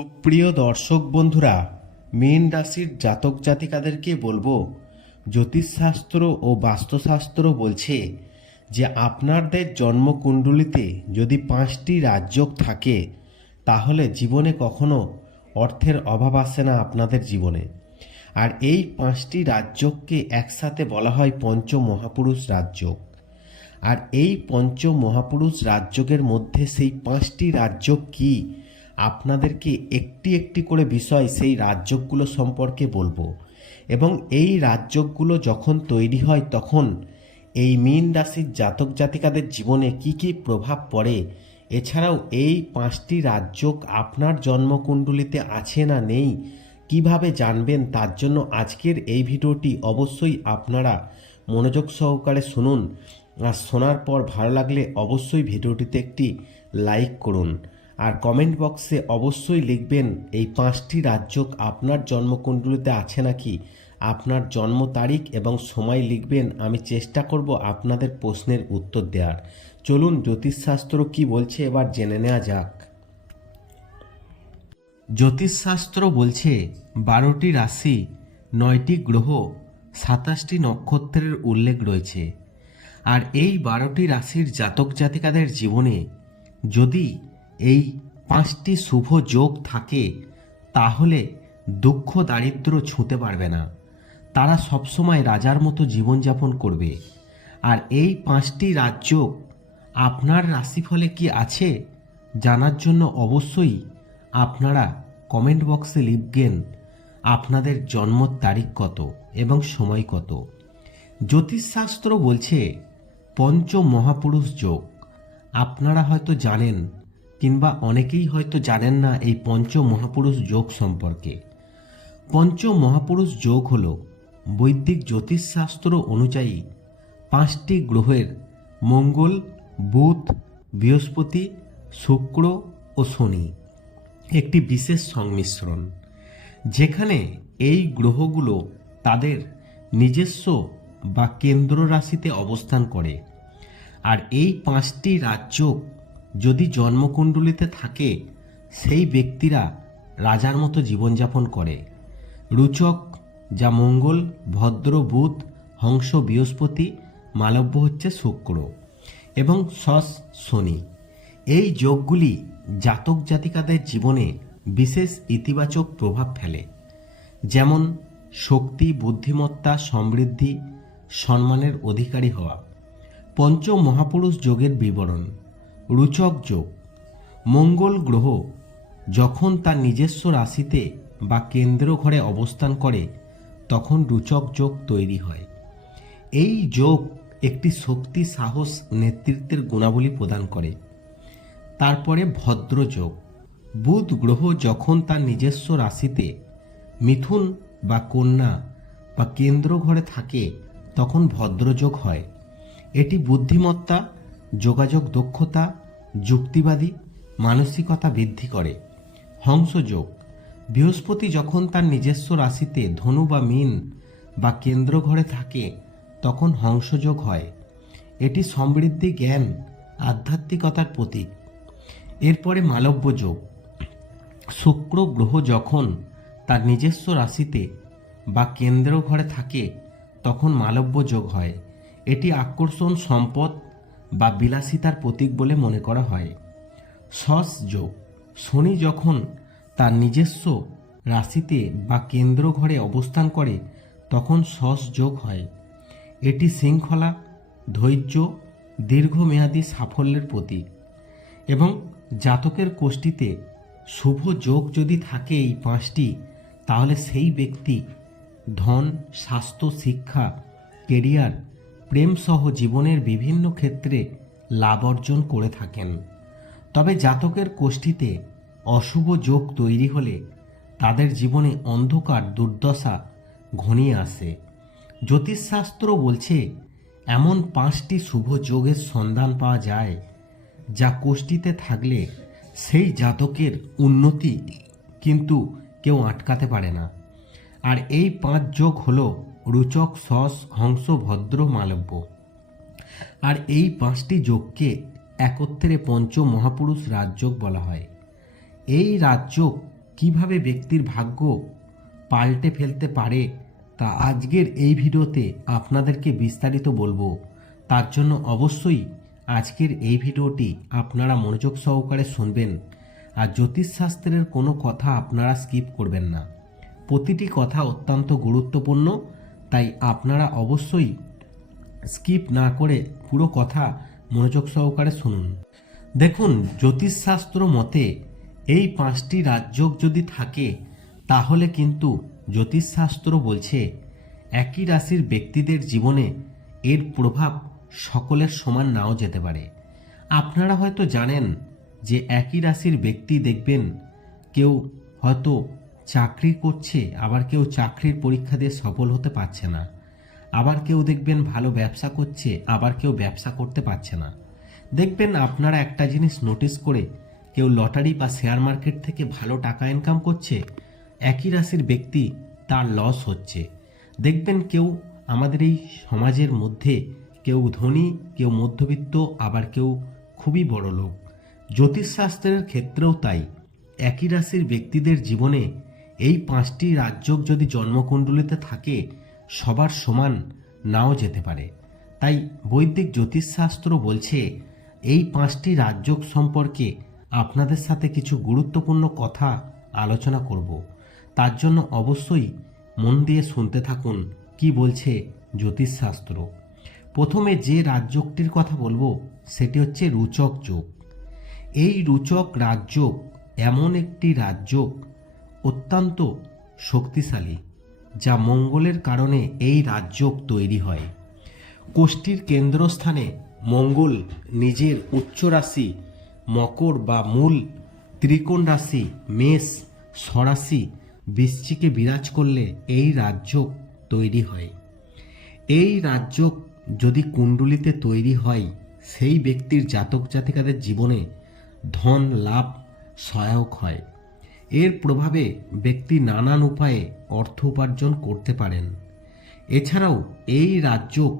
সুপ্রিয় দর্শক বন্ধুরা, মীন রাশির জাতক জাতিকাদেরকে বলব, জ্যোতিষশাস্ত্র ও বাস্তুশাস্ত্র বলছে যে আপনাদের জন্মকুণ্ডলিতে যদি পাঁচটি রাজযোগ থাকে, তাহলে জীবনে কখনো অর্থের অভাব আসে না আপনাদের জীবনে। আর এই পাঁচটি রাজযোগকে একসাথে বলা হয় পঞ্চ মহাপুরুষ রাজযোগ। আর এই পঞ্চ মহাপুরুষ রাজযোগের মধ্যে সেই পাঁচটি রাজযোগ কি? আপনাদেরকে একটি একটি করে বিষয় সেই রাজযোগগুলো সম্পর্কে বলব। এবং এই রাজযোগগুলো যখন তৈরি হয় তখন এই মীন রাশির জাতক জাতিকাদের জীবনে কি কি প্রভাব পড়ে, এছাড়াও এই পাঁচটি রাজযোগ আপনার জন্মকুণ্ডলিতে আছে না নেই, কীভাবে জানবেন তার জন্য আজকের এই ভিডিওটি অবশ্যই আপনারা মনোযোগ সহকারে শুনুন। আর শোনার পর ভালো লাগলে অবশ্যই ভিডিওটিতে একটি লাইক করুন। আর কমেন্ট বক্সে অবশ্যই লিখবেন, এই পাঁচটি রাজ্য আপনার জন্মকুণ্ডলিতে আছে নাকি? আপনার জন্ম তারিখ এবং সময় লিখবেন, আমি চেষ্টা করব আপনাদের প্রশ্নের উত্তর দেওয়ার চলুন জ্যোতিষশাস্ত্র কি বলছে এবার জেনে নেওয়া যাক। জ্যোতিষশাস্ত্র বলছে, বারোটি রাশি, নয়টি গ্রহ, সাতাশটি নক্ষত্রের উল্লেখ রয়েছে। আর এই বারোটি রাশির জাতক জাতিকাদের জীবনে যদি এই পাঁচটি শুভ যোগ থাকে, তাহলে দুঃখ দারিদ্র ছুঁতে পারবে না। তারা সবসময় রাজার মতো জীবনযাপন করবে। আর এই পাঁচটি রাজ্য আপনার রাশিফলে কি আছে, জানার জন্য অবশ্যই আপনারা কমেন্ট বক্সে লিখবেন আপনাদের জন্ম তারিখ কত এবং সময় কত। জ্যোতিষশাস্ত্র বলছে পঞ্চ মহাপুরুষ যোগ। আপনারা হয়তো জানেন কিংবা অনেকেই হয়তো জানেন না এই পঞ্চ মহাপুরুষ যোগ সম্পর্কে। পঞ্চ মহাপুরুষ যোগ হল বৈদিক জ্যোতিষশাস্ত্র অনুযায়ী পাঁচটি গ্রহের মঙ্গল, বুধ, বৃহস্পতি, শুক্র ও শনি একটি বিশেষ সংমিশ্রণ। যেখানে এই গ্রহগুলো তাদের নিজস্ব বা কেন্দ্র রাশিতে অবস্থান করে। আর এই পাঁচটি রাজ্য যদি জন্মকুণ্ডলিতে থাকে, সেই ব্যক্তিরা রাজার মতো জীবনযাপন করে। রুচক যা মঙ্গল, ভদ্র, বুধ, হংস, বৃহস্পতি, মালব্য হচ্ছে শুক্র এবং সস, শনি। এই যোগগুলি জাতক জাতিকাদের জীবনে বিশেষ ইতিবাচক প্রভাব ফেলে। যেমন শক্তি, বুদ্ধিমত্তা, সমৃদ্ধি, সম্মানের অধিকারী হওয়া। পঞ্চ মহাপুরুষ যোগের বিবরণ। রুচক যোগ। মঙ্গল গ্রহ যখন তার নিজস্ব রাশিতে বা কেন্দ্র ঘরে অবস্থান করে, তখন রুচক যোগ তৈরি হয়। এই যোগ একটি শক্তি, সাহস, নেতৃত্বের গুণাবলী প্রদান করে। তারপরে ভদ্র যোগ। বুধ গ্রহ যখন তার নিজস্ব রাশিতে মিথুন বা কন্যা বা কেন্দ্র ঘরে থাকে, তখন ভদ্রযোগ হয়। এটি বুদ্ধিমত্তা যোগাযোগ দক্ষতা, যুক্তিবাদী, মানসিকতা বৃদ্ধি করে। হংসযোগ বৃহস্পতি যখন তার নিজস্ব রাশিতে ধনু বা মিন বা কেন্দ্র ঘরে থাকে, তখন হংসযোগ হয়। এটি সমৃদ্ধি জ্ঞান, আধ্যাত্মিকতার প্রতীক। এরপরে মালব্য যোগ। শুক্র গ্রহ যখন তার নিজস্ব রাশিতে বা কেন্দ্র ঘরে থাকে, তখন মালব্য যোগ হয়। এটি আকর্ষণ, সম্পদ বা বিলাসিতার প্রতীক বলে মনে করা হয়। সস যোগ। শনি যখন তার নিজস্ব রাশিতে বা কেন্দ্র ঘরে অবস্থান করে, তখন সস যোগ হয়। এটি শৃঙ্খলা, ধৈর্য, দীর্ঘমেয়াদী সাফল্যের প্রতীক। এবং জাতকের কোষ্ঠীতে শুভ যোগ যদি থাকে এই পাঁচটি, তাহলে সেই ব্যক্তি ধন, স্বাস্থ্য, শিক্ষা, কেরিয়ার প্রেমসহ জীবনের বিভিন্ন ক্ষেত্রে লাভ অর্জন করে থাকেন। তবে জাতকের কোষ্ঠীতে অশুভ যোগ তৈরি হলে তাদের জীবনে অন্ধকার দুর্দশা ঘনিয়ে আসে। জ্যোতিষশাস্ত্র বলছে, এমন পাঁচটি শুভ যোগের সন্ধান পাওয়া যায় যা কোষ্ঠীতে থাকলে সেই জাতকের উন্নতি কিন্তু কেউ আটকাতে পারে না। আর এই পাঁচ যোগ হল রুচক সস হংস ভদ্র মালব্য। আর এই পাঁচটি যোগকে একত্রে পঞ্চ মহাপুরুষ রাজযোগ বলা হয়। এই রাজযোগ কীভাবে ব্যক্তির ভাগ্য পাল্টে ফেলতে পারে তা আজকের এই ভিডিওতে আপনাদেরকে বিস্তারিত বলব। তার জন্য অবশ্যই আজকের এই ভিডিওটি আপনারা মনোযোগ সহকারে শুনবেন। আর জ্যোতিষশাস্ত্রের কোনো কথা আপনারা স্কিপ করবেন না। প্রতিটি কথা অত্যন্ত গুরুত্বপূর্ণ তাই আপনারা অবশ্যই স্কিপ না করে পুরো কথা মনোযোগ সহকারে শুনুন। দেখুন, জ্যোতিষশাস্ত্র মতে এই পাঁচটি রাজ্য যদি থাকে, তাহলে কিন্তু জ্যোতিষশাস্ত্র বলছে, একই রাশির ব্যক্তিদের জীবনে এর প্রভাব সকলের সমান নাও যেতে পারে। আপনারা হয়তো জানেন যে একই রাশির ব্যক্তি দেখবেন, কেউ হয়তো চাকরি করছে, আবার কেউ চাকরির পরীক্ষা দিয়ে সফল হতে পারছে না। আবার কেউ দেখবেন ভালো ব্যবসা করছে, আবার কেউ ব্যবসা করতে পারছে না। দেখবেন আপনারা একটা জিনিস নোটিস করে কেউ লটারি বা শেয়ার মার্কেট থেকে ভালো টাকা ইনকাম করছে, একই রাশির ব্যক্তি তার লস হচ্ছে। দেখবেন কেউ আমাদের এই সমাজের মধ্যে কেউ ধনী, কেউ মধ্যবিত্ত, আবার কেউ খুবই বড় লোক জ্যোতিষশাস্ত্রের ক্ষেত্রেও তাই। একই রাশির ব্যক্তিদের জীবনে এই পাঁচটি রাজ্য যদি জন্মকুণ্ডলিতে থাকে, সবার সমান নাও যেতে পারে। তাই বৈদিক জ্যোতিষশাস্ত্র বলছে, এই পাঁচটি রাজ্য সম্পর্কে আপনাদের সাথে কিছু গুরুত্বপূর্ণ কথা আলোচনা করব। তার জন্য অবশ্যই মন দিয়ে শুনতে থাকুন কি বলছে জ্যোতিষশাস্ত্র। প্রথমে যে রাজযোগটির কথা বলব, সেটি হচ্ছে রুচক যোগ। এই রুচক রাজযোগ এমন একটি রাজযোগ অত্যন্ত শক্তিশালী, যা মঙ্গলের কারণে এই রাজযোগ তৈরি হয়। কোষ্ঠীর কেন্দ্রস্থানে মঙ্গল নিজের উচ্চ রাশি, মকর বা মূল ত্রিকোণ রাশি, মেষ সরাশি বৃশ্চিকে বিরাজ করলে এই রাজযোগ তৈরি হয়। এই রাজযোগ যদি কুণ্ডলিতে তৈরি হয়, সেই ব্যক্তির জাতক জাতিকাদের জীবনে ধন লাভ সহায়ক হয়। এর প্রভাবে ব্যক্তি নানান উপায়ে অর্থ উপার্জন করতে পারেন। এছাড়াও এই রাজ্য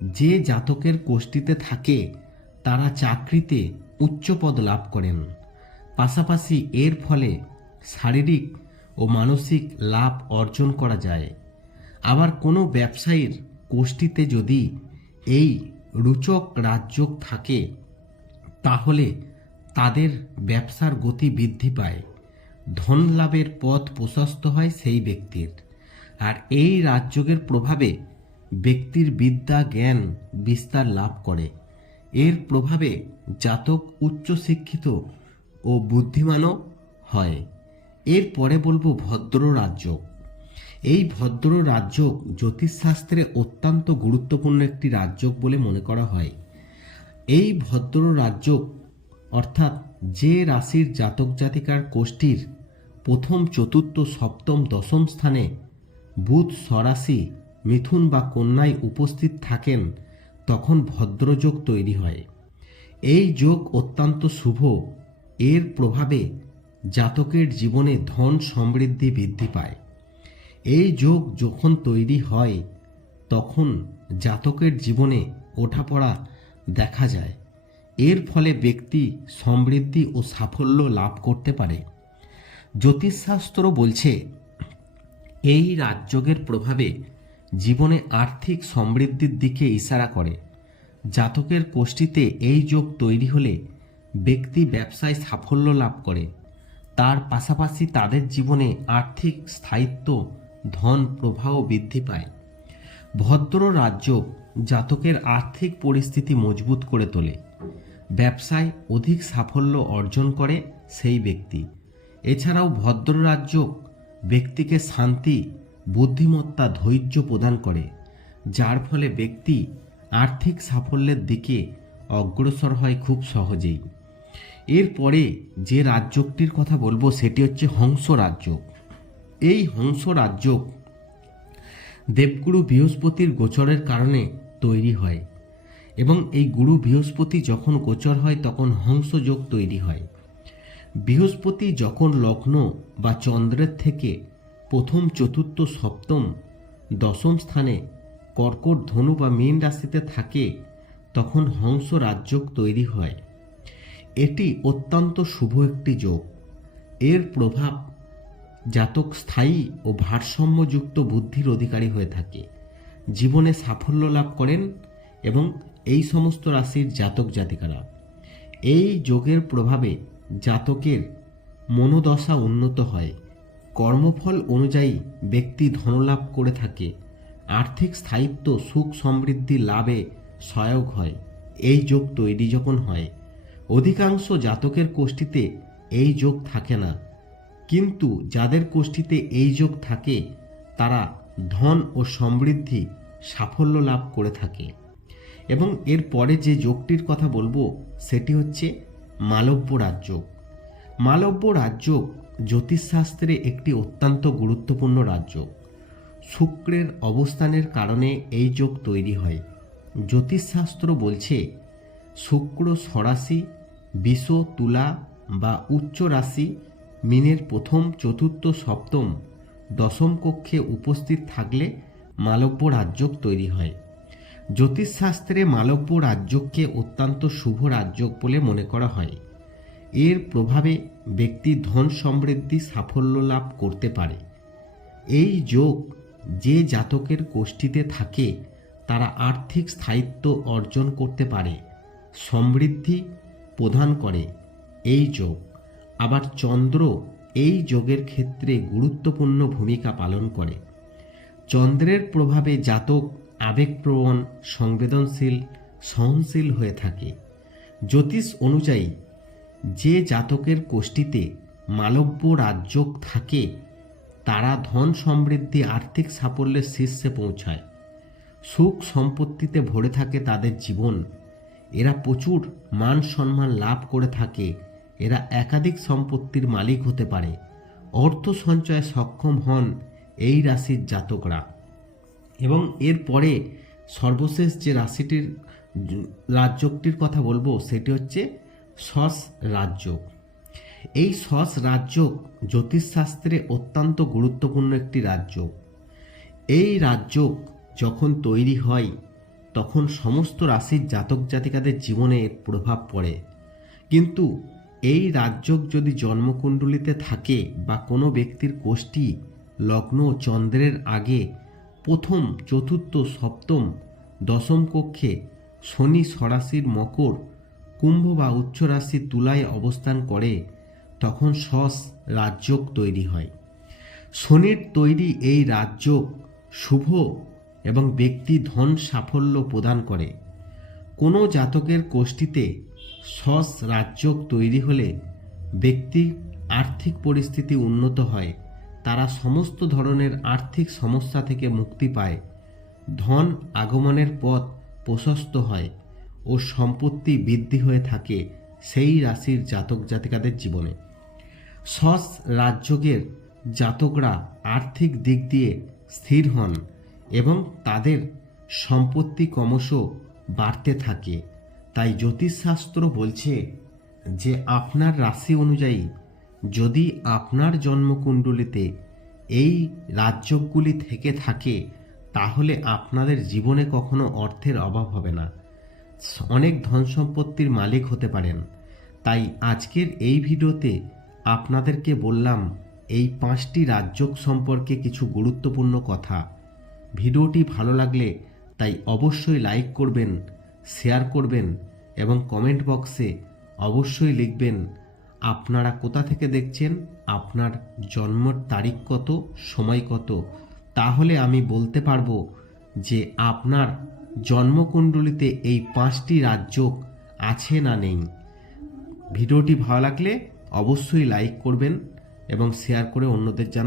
যে জাতকের কোষ্ঠীতে থাকে, তারা চাকরিতে উচ্চপদ লাভ করেন। পাশাপাশি এর ফলে শারীরিক ও মানসিক লাভ অর্জন করা যায়। আবার কোনো ব্যবসায়ীর কোষ্ঠীতে যদি এই রুচক রাজযোগ থাকে, তাহলে তাদের ব্যবসার গতি বৃদ্ধি পায়। ধন লাভের পথ প্রশস্ত হয় সেই ব্যক্তির। আর এই রাজযোগের প্রভাবে ব্যক্তির বিদ্যা, জ্ঞান বিস্তার লাভ করে। এর প্রভাবে জাতক উচ্চশিক্ষিত ও বুদ্ধিমানও হয়। এরপরে বলব ভদ্র রাজ্য এই ভদ্র রাজ্য জ্যোতিষশাস্ত্রে অত্যন্ত গুরুত্বপূর্ণ একটি রাজ্য বলে মনে করা হয়। এই ভদ্র রাজ্য অর্থাৎ যে রাশির জাতক জাতিকার কোষ্ঠীর প্রথম, চতুর্থ, সপ্তম, দশম স্থানে বুধ সরাসি মিথুন বা কন্যায় উপস্থিত থাকেন, তখন ভদ্রযোগ তৈরি হয়। এই যোগ অত্যন্ত শুভ। এর প্রভাবে জাতকের জীবনে ধন সমৃদ্ধি বৃদ্ধি পায়। এই যোগ যখন তৈরি হয়, তখন জাতকের জীবনে ওঠাপড়া দেখা যায়। এর ফলে ব্যক্তি সমৃদ্ধি ও সাফল্য লাভ করতে পারে। জ্যোতিষশাস্ত্র বলছে, এই রাজযোগের প্রভাবে জীবনে আর্থিক সমৃদ্ধির দিকে ইশারা করে। জাতকের কোষ্ঠীতে এই যোগ তৈরি হলে ব্যক্তি ব্যবসায় সাফল্য লাভ করে। তার পাশাপাশি তাদের জীবনে আর্থিক স্থায়িত্ব, ধন প্রবাহ বৃদ্ধি পায়। ভদ্র রাজ্য জাতকের আর্থিক পরিস্থিতি মজবুত করে তোলে। ব্যবসায় অধিক সাফল্য অর্জন করে সেই ব্যক্তি। এছাড়াও ভদ্র রাজ্য ব্যক্তিকে শান্তি, বুদ্ধিমত্তা, ধৈর্য প্রদান করে, যার ফলে ব্যক্তি আর্থিক সাফল্যের দিকে অগ্রসর হয় খুব সহজেই। এরপরে যে রাজ্যটির কথা বলব, সেটি হচ্ছে হংস রাজ্য। এই হংস রাজ্য দেবগুরু বৃহস্পতির গোচরের কারণে তৈরি হয়। এবং এই গুরু বৃহস্পতি যখন গোচর হয়, তখন হংসযোগ তৈরি হয়। বৃহস্পতি যখন লগ্ন বা চন্দ্রের থেকে প্রথম, চতুর্থ, সপ্তম, দশম স্থানে কর্কট, ধনু বা মীন রাশিতে থাকে, তখন হংস রাজযোগ তৈরি হয়। এটি অত্যন্ত শুভ একটি যোগ। এর প্রভাব জাতক স্থায়ী ও ভারসাম্যযুক্ত বুদ্ধির অধিকারী হয়ে থাকে। জীবনে সাফল্য লাভ করেন এবং এই সমস্ত রাশির জাতক জাতিকারা। এই যোগের প্রভাবে জাতকের মনোদশা উন্নত হয়। কর্মফল অনুযায়ী ব্যক্তি ধনলাভ করে থাকে। আর্থিক স্থায়িত্ব, সুখ সমৃদ্ধি লাভে সহায়ক হয়। এই যোগ তৈরি যখন হয়, অধিকাংশ জাতকের কোষ্ঠীতে এই যোগ থাকে না। কিন্তু যাদের কোষ্ঠীতে এই যোগ থাকে, তারা ধন ও সমৃদ্ধি সাফল্য লাভ করে থাকে। এবং এর পরে যে যোগটির কথা বলব, সেটি হচ্ছে মালব্য রাজ্য। মালব্য রাজ্য জ্যোতিষশাস্ত্রে একটি অত্যন্ত গুরুত্বপূর্ণ রাজ্য। শুক্রের অবস্থানের কারণে এই যোগ তৈরি হয়। জ্যোতিষশাস্ত্র বলছে, শুক্র সরাসি বিষ তুলা বা উচ্চ রাশি, মিনের প্রথম, চতুর্থ, সপ্তম, দশম কক্ষে উপস্থিত থাকলে মালব্য রাজ্যক তৈরি হয়। জ্যোতিষশাস্ত্রে মালব্য রাজ্যকে অত্যন্ত শুভ রাজ্য বলে মনে করা হয়। এর প্রভাবে ব্যক্তি ধন সমৃদ্ধি সাফল্য লাভ করতে পারে। এই যোগ যে জাতকের কোষ্ঠীতে থাকে, তারা আর্থিক স্থায়িত্ব অর্জন করতে পারে, সমৃদ্ধি প্রদান করে এই যোগ। আবার চন্দ্র এই যোগের ক্ষেত্রে গুরুত্বপূর্ণ ভূমিকা পালন করে। চন্দ্রের প্রভাবে জাতক আবেগপ্রবণ, সংবেদনশীল, সহনশীল হয়ে থাকে। জ্যোতিষ অনুযায়ী, যে জাতকের কোষ্ঠীতে মালব্য রাজ্য থাকে, তারা ধন সমৃদ্ধি, আর্থিক সাফল্যের শীর্ষে পৌঁছায়। সুখ সম্পত্তিতে ভরে থাকে তাদের জীবন। এরা প্রচুর মান সম্মান লাভ করে থাকে। এরা একাধিক সম্পত্তির মালিক হতে পারে। অর্থ সঞ্চয়ে সক্ষম হন এই রাশির জাতকরা। এবং এরপরে সর্বশেষ যে রাশিটির রাজ্যটির কথা বলব, সেটি হচ্ছে সস রাজ্য এই সস রাজ্য জ্যোতিষশাস্ত্রে অত্যন্ত গুরুত্বপূর্ণ একটি রাজ্য এই রাজ্য যখন তৈরি হয়, তখন সমস্ত রাশির জাতক জাতিকাদের জীবনে এর প্রভাব পড়ে। কিন্তু এই রাজ্য যদি জন্মকুণ্ডলিতে থাকে বা কোনো ব্যক্তির কোষ্ঠী লগ্ন চন্দ্রের আগে প্রথম, চতুর্থ, সপ্তম, দশম কক্ষে শনি সরাসির মকর কুম্ভ বা উচ্চ রাশি তুলায় অবস্থান করে, তখন সস রাজ্যক তৈরি হয়। শনির তৈরি এই রাজ্য শুভ এবং ব্যক্তি ধন সাফল্য প্রদান করে। কোনো জাতকের কোষ্ঠীতে সস রাজ্যক তৈরি হলে ব্যক্তি আর্থিক পরিস্থিতি উন্নত হয়। তারা সমস্ত ধরনের আর্থিক সমস্যা থেকে মুক্তি পায়। ধন আগমনের পথ প্রশস্ত হয় ও সম্পত্তি বৃদ্ধি হয়ে থাকে সেই রাশির জাতক জাতিকাদের জীবনে। সস রাজযোগের জাতকরা আর্থিক দিক দিয়ে স্থির হন এবং তাদের সম্পত্তি ক্রমশ বাড়তে থাকে। তাই জ্যোতিষশাস্ত্র বলছে যে, আপনার রাশি অনুযায়ী যদি আপনার জন্মকুণ্ডলিতে এই রাজ্যগুলি থেকে থাকে, তাহলে আপনাদের জীবনে কখনো অর্থের অভাব হবে না। অনেক ধন সম্পত্তির মালিক হতে পারেন। তাই আজকের এই ভিডিওতে আপনাদেরকে বললাম, এই পাঁচটি রাজ্য সম্পর্কে কিছু গুরুত্বপূর্ণ কথা। ভিডিওটি ভালো লাগলে তাই অবশ্যই লাইক করবেন, শেয়ার করবেন এবং কমেন্ট বক্সে অবশ্যই লিখবেন আপনারা কোথা থেকে দেখছেন? আপনার জন্মের তারিখ কত? সময় কত? তাহলে আমি বলতে পারব যে আপনার জন্মকুণ্ডলিতে এই পাঁচটি রাজ্য আছে না নেই। ভিডিওটি ভালো লাগলে অবশ্যই লাইক করবেন এবং শেয়ার করে অন্যদের জানা